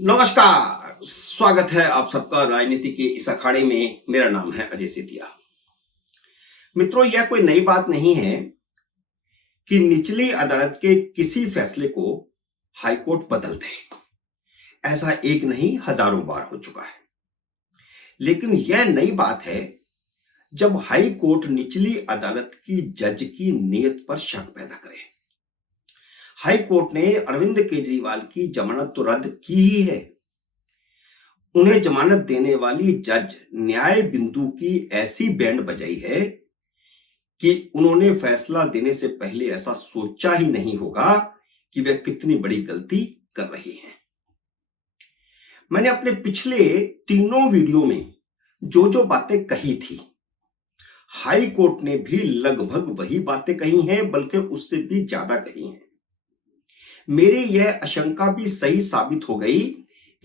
नमस्कार, स्वागत है आप सबका राजनीति के इस अखाड़े में। मेरा नाम है अजय सेतिया। मित्रों, यह कोई नई बात नहीं है कि निचली अदालत के किसी फैसले को हाईकोर्ट बदल दे। ऐसा एक नहीं हजारों बार हो चुका है। लेकिन यह नई बात है जब हाई कोर्ट निचली अदालत की जज की नीयत पर शक पैदा करे। हाई कोर्ट ने अरविंद केजरीवाल की जमानत तो रद्द की ही है। उन्हें जमानत देने वाली जज न्याय बिंदु की ऐसी बैंड बजाई है कि उन्होंने फैसला देने से पहले ऐसा सोचा ही नहीं होगा कि वे कितनी बड़ी गलती कर रही हैं। मैंने अपने पिछले तीनों वीडियो में जो जो बातें कही थी, हाई कोर्ट ने भी लगभग वही बातें कही हैं, बल्कि उससे भी ज्यादा कही हैं। मेरी यह आशंका भी सही साबित हो गई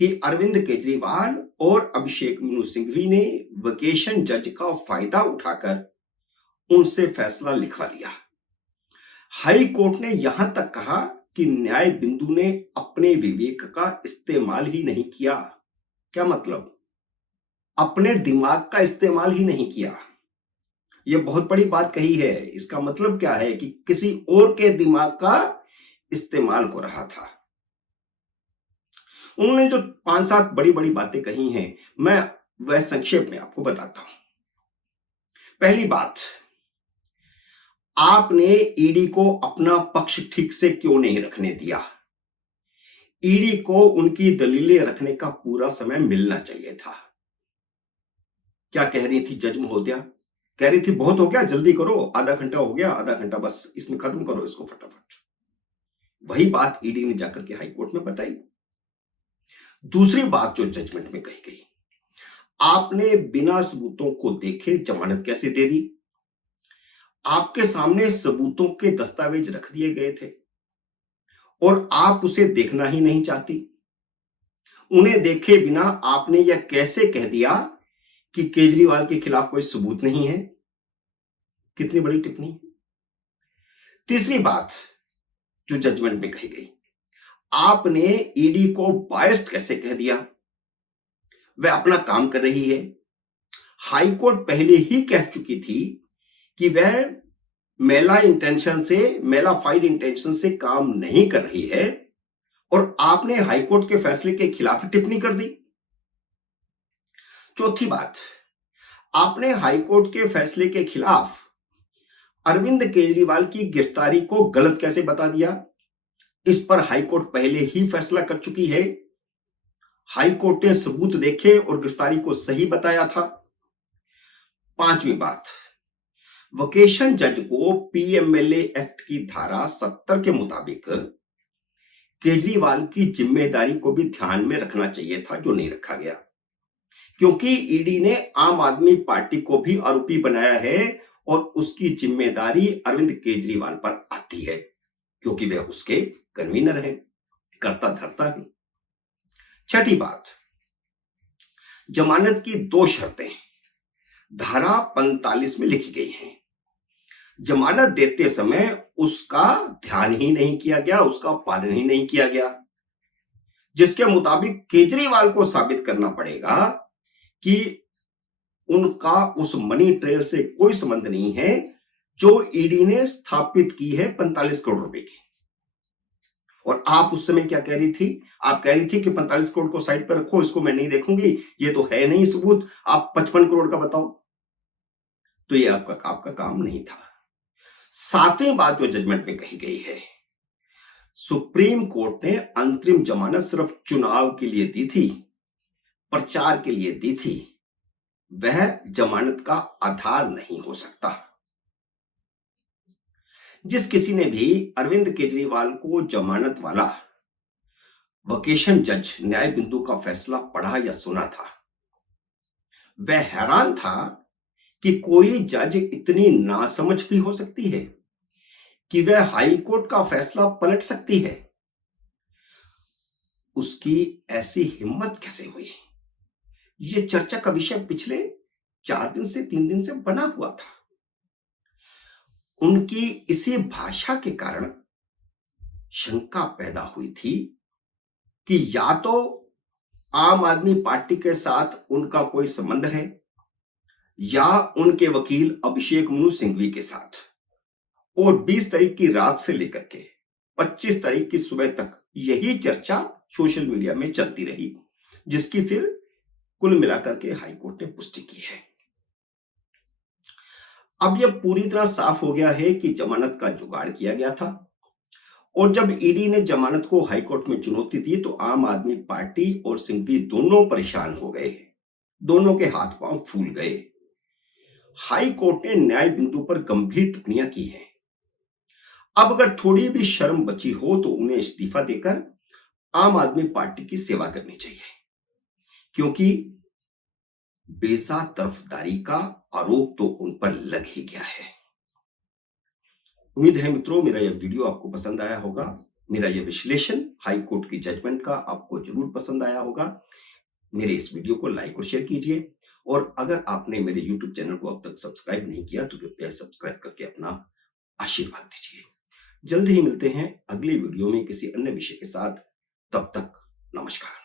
कि अरविंद केजरीवाल और अभिषेक मनु सिंघवी ने वेकेशन जज का फायदा उठाकर उनसे फैसला लिखवा लिया। हाई कोर्ट ने यहां तक कहा कि न्याय बिंदु ने अपने विवेक का इस्तेमाल ही नहीं किया। क्या मतलब? अपने दिमाग का इस्तेमाल ही नहीं किया। यह बहुत बड़ी बात कही है। इसका मतलब क्या है कि किसी और के दिमाग का इस्तेमाल हो रहा था। उन्होंने जो 5-7 बड़ी बड़ी बातें कही हैं, मैं वह संक्षेप में आपको बताता हूं। पहली बात, आपने ईडी को अपना पक्ष ठीक से क्यों नहीं रखने दिया? ईडी को उनकी दलीलें रखने का पूरा समय मिलना चाहिए था। क्या कह रही थी जज महोदया? कह रही थी बहुत हो गया, जल्दी करो, आधा घंटा हो गया, आधा घंटा बस इसमें खत्म करो इसको फटाफट। वही बात ईडी ने जाकर के हाईकोर्ट में बताई। दूसरी बात जो जजमेंट में कही गई, आपने बिना सबूतों को देखे जमानत कैसे दे दी? आपके सामने सबूतों के दस्तावेज रख दिए गए थे और आप उसे देखना ही नहीं चाहती। उन्हें देखे बिना आपने यह कैसे कह दिया कि केजरीवाल के खिलाफ कोई सबूत नहीं है? कितनी बड़ी टिप्पणी। तीसरी बात जो जजमेंट में कही गई, आपने ईडी को बायस्ड कैसे कह दिया? वह अपना काम कर रही है। हाईकोर्ट पहले ही कह चुकी थी कि वह मेला फाइड इंटेंशन से काम नहीं कर रही है और आपने हाईकोर्ट के फैसले के खिलाफ टिप्पणी कर दी। चौथी बात, आपने हाईकोर्ट के फैसले के खिलाफ अरविंद केजरीवाल की गिरफ्तारी को गलत कैसे बता दिया? इस पर हाईकोर्ट पहले ही फैसला कर चुकी है। हाईकोर्ट ने सबूत देखे और गिरफ्तारी को सही बताया था। पांचवी बात, वेकेशन जज को पीएमएलए एक्ट की धारा 70 के मुताबिक केजरीवाल की जिम्मेदारी को भी ध्यान में रखना चाहिए था, जो नहीं रखा गया, क्योंकि ईडी ने आम आदमी पार्टी को भी आरोपी बनाया है और उसकी जिम्मेदारी अरविंद केजरीवाल पर आती है, क्योंकि वह उसके कन्वीनर है, करता धरता है। छठी बात, जमानत की 2 शर्तें धारा 45 में लिखी गई हैं। जमानत देते समय उसका ध्यान ही नहीं किया गया, उसका पालन ही नहीं किया गया, जिसके मुताबिक केजरीवाल को साबित करना पड़ेगा कि उनका उस मनी ट्रेल से कोई संबंध नहीं है जो ईडी ने स्थापित की है 45 करोड़ रुपए की। और आप उस समय क्या कह रही थी? आप कह रही थी कि 45 करोड़ को साइड पर रखो, इसको मैं नहीं देखूंगी, ये तो है नहीं सबूत, आप 55 करोड़ का बताओ। तो ये आपका काम नहीं था। सातवीं बात जो जजमेंट में कही गई है, सुप्रीम कोर्ट ने अंतरिम जमानत सिर्फ चुनाव के लिए दी थी, प्रचार के लिए दी थी। वह जमानत का आधार नहीं हो सकता। जिस किसी ने भी अरविंद केजरीवाल को जमानत वाला वेकेशन जज न्याय बिंदु का फैसला पढ़ा या सुना था, वह हैरान था कि कोई जज इतनी नासमझ भी हो सकती है कि वह हाई कोर्ट का फैसला पलट सकती है। उसकी ऐसी हिम्मत कैसे हुई? यह चर्चा का विषय पिछले 4 दिन से 3 दिन से बना हुआ था। उनकी इसी भाषा के कारण शंका पैदा हुई थी कि या तो आम आदमी पार्टी के साथ उनका कोई संबंध है या उनके वकील अभिषेक मनु सिंघवी के साथ। और 20 तारीख की रात से लेकर के 25 तारीख की सुबह तक यही चर्चा सोशल मीडिया में चलती रही, जिसकी फिर कुल मिलाकर के हाईकोर्ट ने पुष्टि की है। अब यह पूरी तरह साफ हो गया है कि जमानत का जुगाड़ किया गया था, और जब ईडी ने जमानत को हाईकोर्ट में चुनौती दी तो आम आदमी पार्टी और सिंघवी दोनों परेशान हो गए, दोनों के हाथ पांव फूल गए। हाई कोर्ट ने न्याय बिंदु पर गंभीर टिप्पणियां की हैं। अब अगर थोड़ी भी शर्म बची हो तो उन्हें इस्तीफा देकर आम आदमी पार्टी की सेवा करनी चाहिए, क्योंकि बेजा तरफदारी का आरोप तो उन पर लग ही गया है। उम्मीद है मित्रों मेरा यह वीडियो आपको पसंद आया होगा। मेरा यह विश्लेषण हाई कोर्ट की जजमेंट का आपको जरूर पसंद आया होगा। मेरे इस वीडियो को लाइक और शेयर कीजिए, और अगर आपने मेरे YouTube चैनल को अब तक सब्सक्राइब नहीं किया तो कृपया सब्सक्राइब करके अपना आशीर्वाद दीजिए। जल्द ही मिलते हैं अगले वीडियो में किसी अन्य विषय के साथ। तब तक नमस्कार।